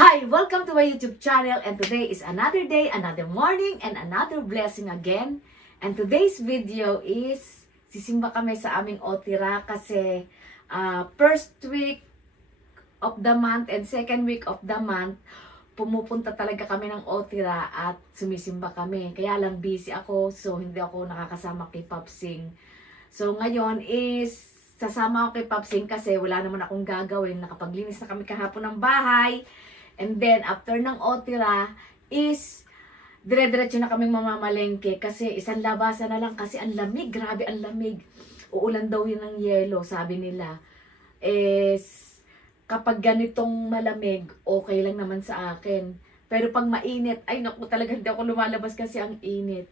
Hi! Welcome to my YouTube channel, and today is another day, another morning, and another blessing again. And today's video is sisimba kami sa aming Otira kasi first week of the month and second week of the month pumupunta talaga kami ng Otira at sumisimba kami. Kaya lang busy ako, so hindi ako nakakasama kay Popsing. So ngayon is sasama ako kay Popsing kasi wala naman akong gagawin. Nakapaglinis na kami kahapon ng bahay. And then, after ng Otira is, dire-diretso na kaming mamamalengke kasi isang labasan na lang kasi ang lamig, grabe ang lamig. Uulan daw yun ng yelo, sabi nila. Kapag ganitong malamig, okay lang naman sa akin. Pero pag mainit, ay naku, talaga hindi ako lumalabas kasi ang init.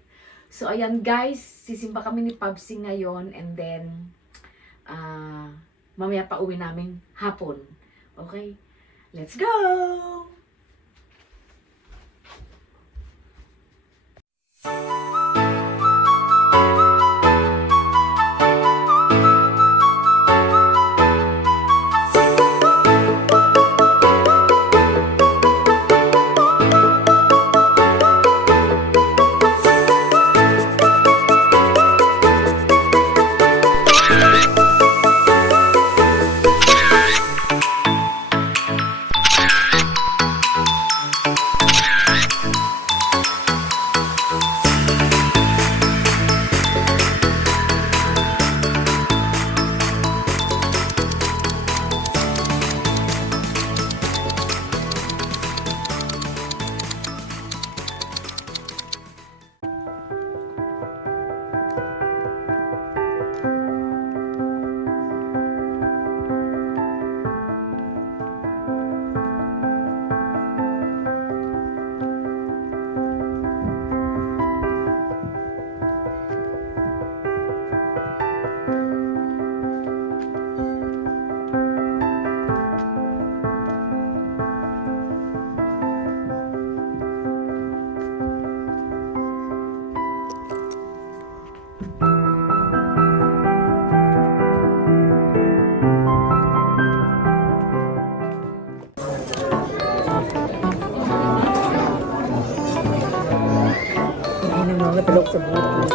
So, ayan guys, sisimba kami ni Popsing ngayon and then, mamaya pa uwi namin hapon. Okay? Let's go! Napalok sa buhay.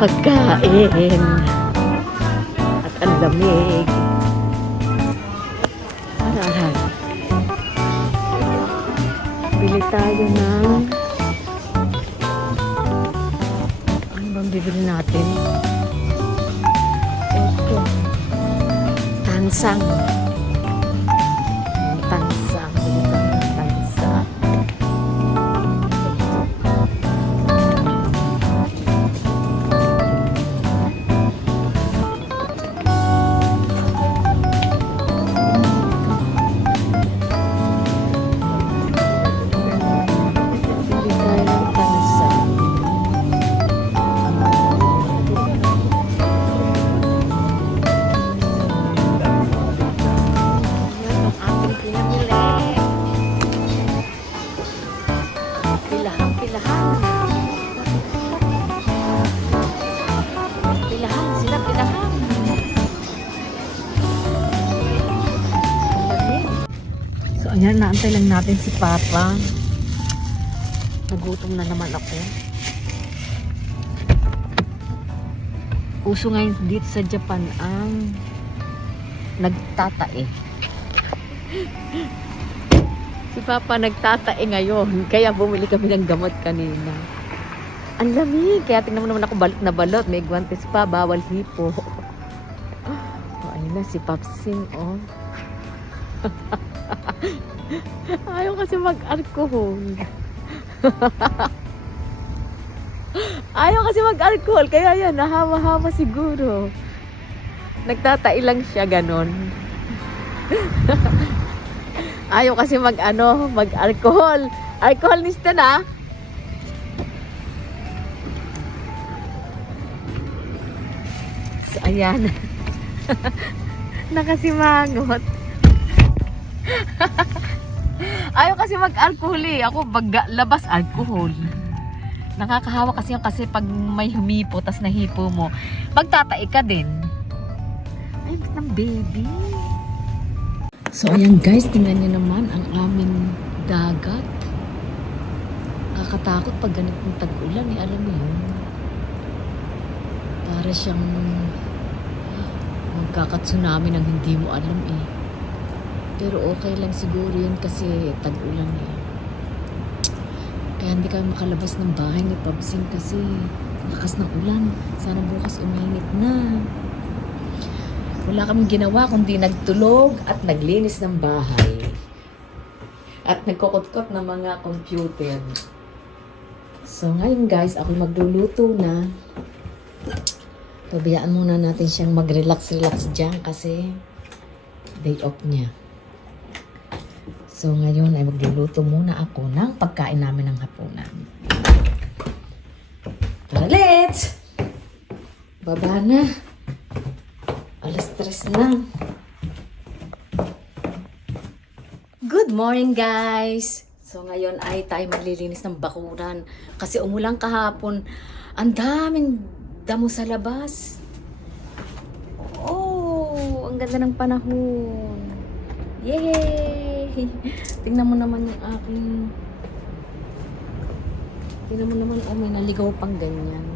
pagkain. At ang lamig. Aral. Bili tayo ng... Ano bang bibili natin? Ito. Tansang. Tansang. Bili tayo ng tansang. Ayan, naantay lang natin si Papa. Nagutom na naman ako. Uso ngayon dito sa Japan ang nagtatae. Si Papa nagtatae ngayon. Kaya bumili kami ng gamot kanina. Ang lamig. Kaya tingnan mo naman ako balot na balot. May guwantes pa. Bawal hipo. Oh, ayun na si Papsing. Oh. Ayaw kasi mag-alcohol. Ayaw kasi mag-alcohol. Kaya yan, nahawa-hawa siguro. Nagtatai lang siya, ganon. Ayaw kasi mag-alcohol. Alcoholista na. So, ayan. Nakasimangot. Ayaw kasi mag-alcohol eh. Ako labas alcohol. Nakakahawa kasi yung kasi pag may humipo tas nahipo mo, magtatai ka din. Ay, ng baby. So ayan guys, tingnan niyo naman ang aming dagat. Nakakatakot pag ganitong tag-ulan eh, alam mo yun. Para siyang magkaka-tsunami ng hindi mo alam eh. Pero okay lang siguro yun kasi tag-ulan eh. Kaya hindi kami makalabas ng bahay ni Pabsing kasi lakas ng ulan. Sana bukas uminit na. Wala kaming ginawa kundi nagtulog at naglinis ng bahay. At nagkukot-kot ng mga computer. So ngayon guys, ako magluluto na. Pabayaan muna natin siyang mag-relax dyan kasi day off niya. So ngayon ay magluluto muna ako ng pagkain namin ng hapunan. Tara, let's! Baba na. Alas 3 na. Good morning guys! So ngayon ay tayo maglilinis ng bakuran. Kasi umulang kahapon. Ang daming damo sa labas. Oh, ang ganda ng panahon. Yay! Tingnan mo naman yung aking... Tingnan mo naman, oh, may naligaw pang ganyan.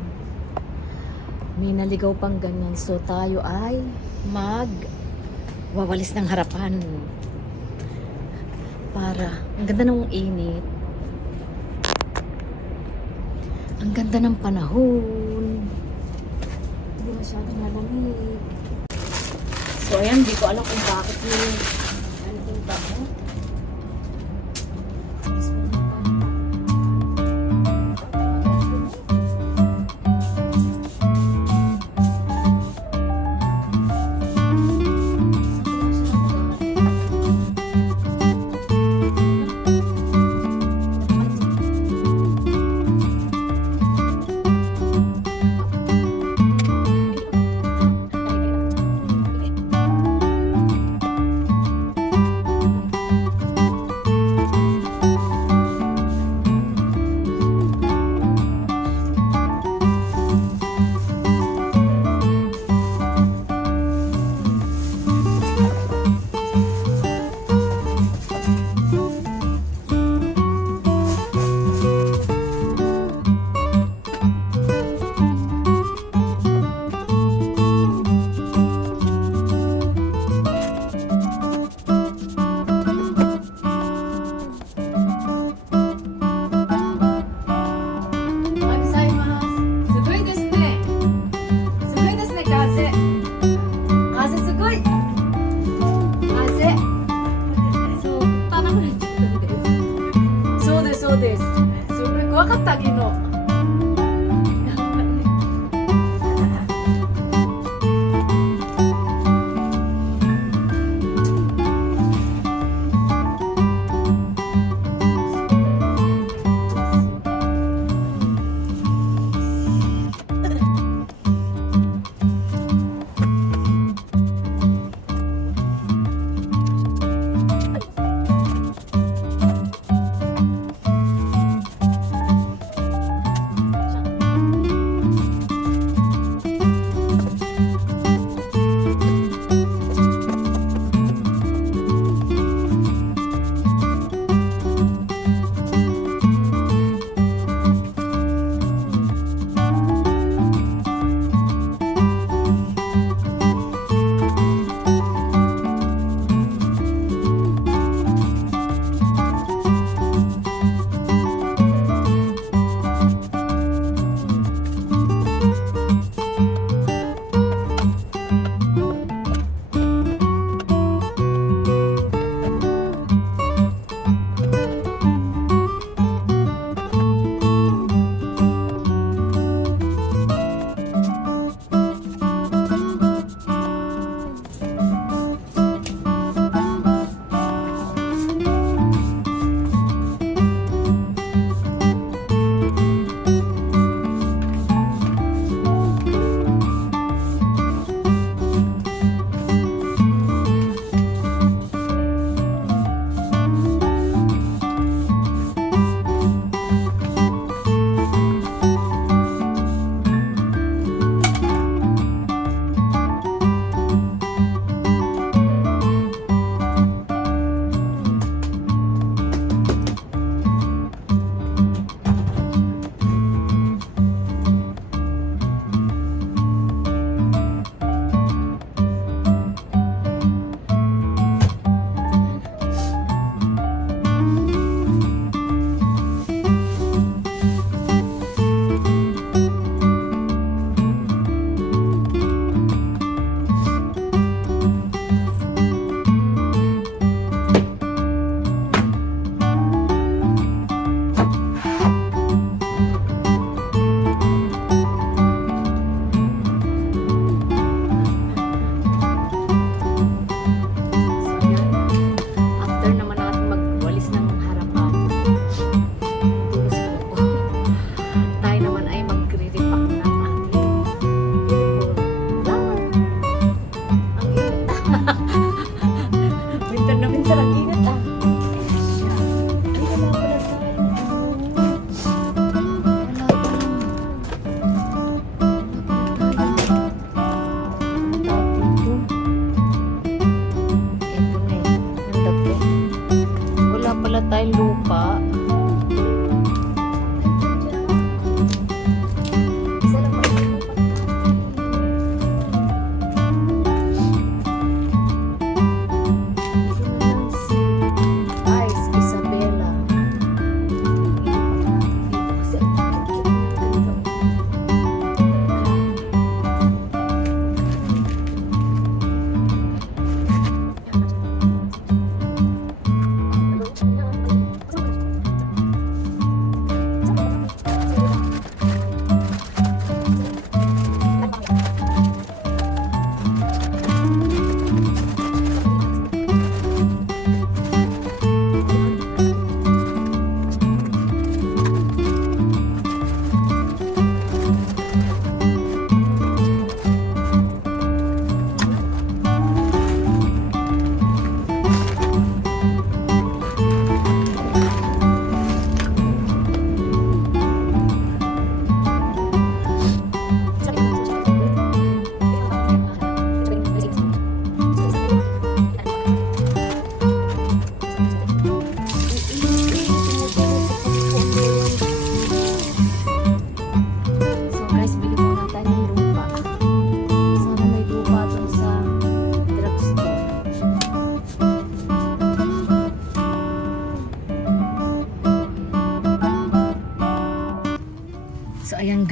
May naligaw pang ganyan. So, tayo ay wawalis ng harapan. Para, ang ganda ng init. Ang ganda ng panahon. Hindi masyadong malamig. So, ayan, di ko alam kung bakit yung bako.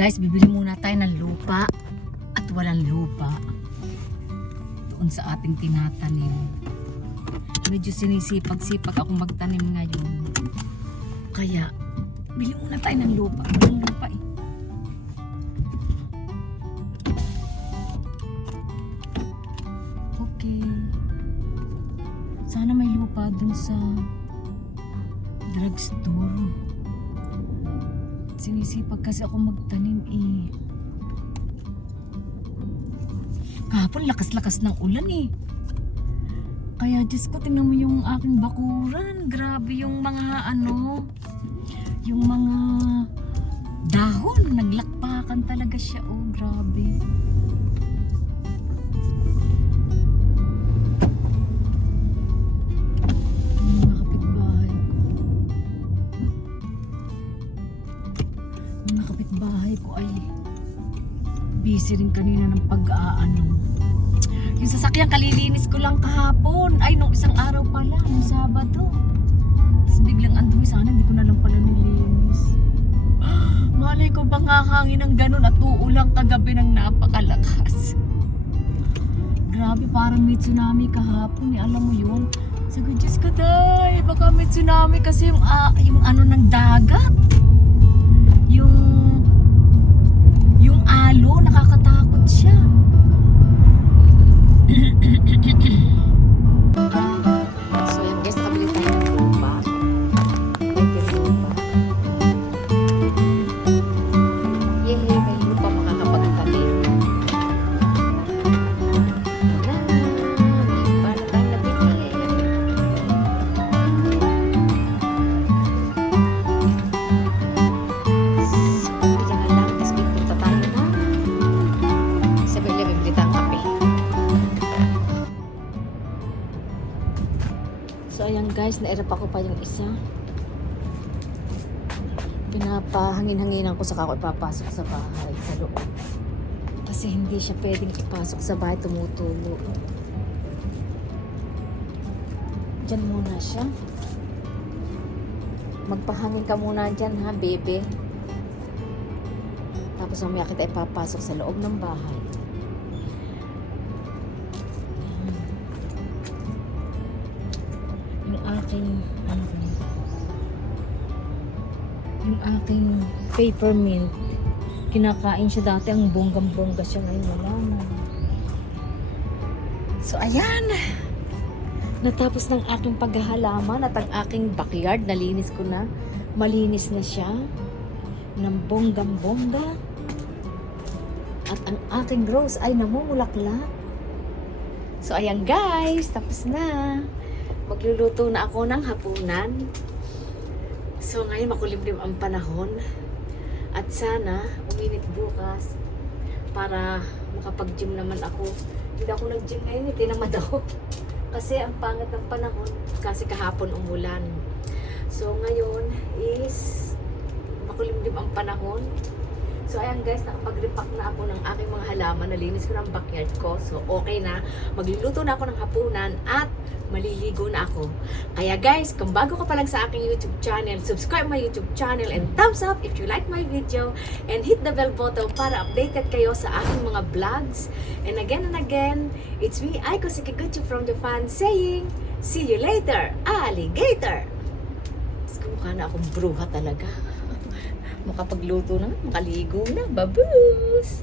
guys, bibili muna tayo ng lupa at walang lupa doon sa ating tinatanim. Medyo sinisipag-sipag ako magtanim ngayon. Kaya, bili muna tayo ng lupa. Walang lupa eh. Okay. Sana may lupa dun sa drugstore. Sinisipag kasi ako magtanim eh. Kahapon lakas-lakas ng ulan eh. Kaya Diyos ko, tingnan mo yung aking bakuran. Grabe yung mga yung mga dahon. Naglakpakan talaga siya. Oh, grabe. Mga kapitbahay ko. Mga kapitbahay ko ay busy rin kanina ng pag-aano. Yung sasakyan kalilinis ko lang kahapon. Ay, nung isang araw pala, nung Sabado. Tapos biglang andumi, sana hindi ko na lang pala nilinis. Malay ko bang hahangin ng ganun at uulang kagabi ng napakalakas. Grabe, parang may tsunami kahapon. Alam mo yun? Sabi, Diyos ko day, baka may tsunami kasi yung ano ng dagat. Yung alo, nakakatakot siya. So yan guys, nakabili tayo ng lupa. Yehey, may lupa makakapagtanim. May lupa na tayo nabili. So, bigyan lang, tapos pupunta tayo na 7-Eleven, bili tayong kape. So ayan guys, nairap ako pa yung isa. Pinapahangin-hanginan ko saka ako ipapasok sa bahay, sa loob. Kasi hindi siya pwedeng ipasok sa bahay, tumutulo. Diyan muna siya. Magpahangin ka muna dyan ha, bebe. Tapos mamaya kita ipapasok sa loob ng bahay. Yung aking peppermint, kinakain siya dati, ang bonggang-bongga siya, ngayon wala na. So ayan, natapos ng aking paghahalaman at ang aking backyard, nalinis ko na, malinis na siya ng bonggang-bongga at ang aking rose ay namumulaklak. So ayan guys, tapos na. Magluluto na ako ng hapunan. So ngayon makulimlim ang panahon. At sana uminit bukas para makapag-gym naman ako. Hindi ako nag-gym ngayon, tinamad ako. Kasi ang pangit ng panahon, kasi kahapon umulan. So ngayon is makulimlim ang panahon. So ayan guys, nakapag-repack na ako ng aking mga halaman. Nalinis ko ng backyard ko. So okay na. Magluluto na ako ng hapunan at maliligo na ako. Kaya guys, kung bago ka pa lang sa aking YouTube channel, subscribe my YouTube channel and thumbs up if you like my video and hit the bell button para updated kayo sa aking mga vlogs. And again, it's me, Aiko Sekiguchi from Japan saying, see you later, alligator! Mukha na akong bruha talaga. Makapagluto na, makaligo na, babus!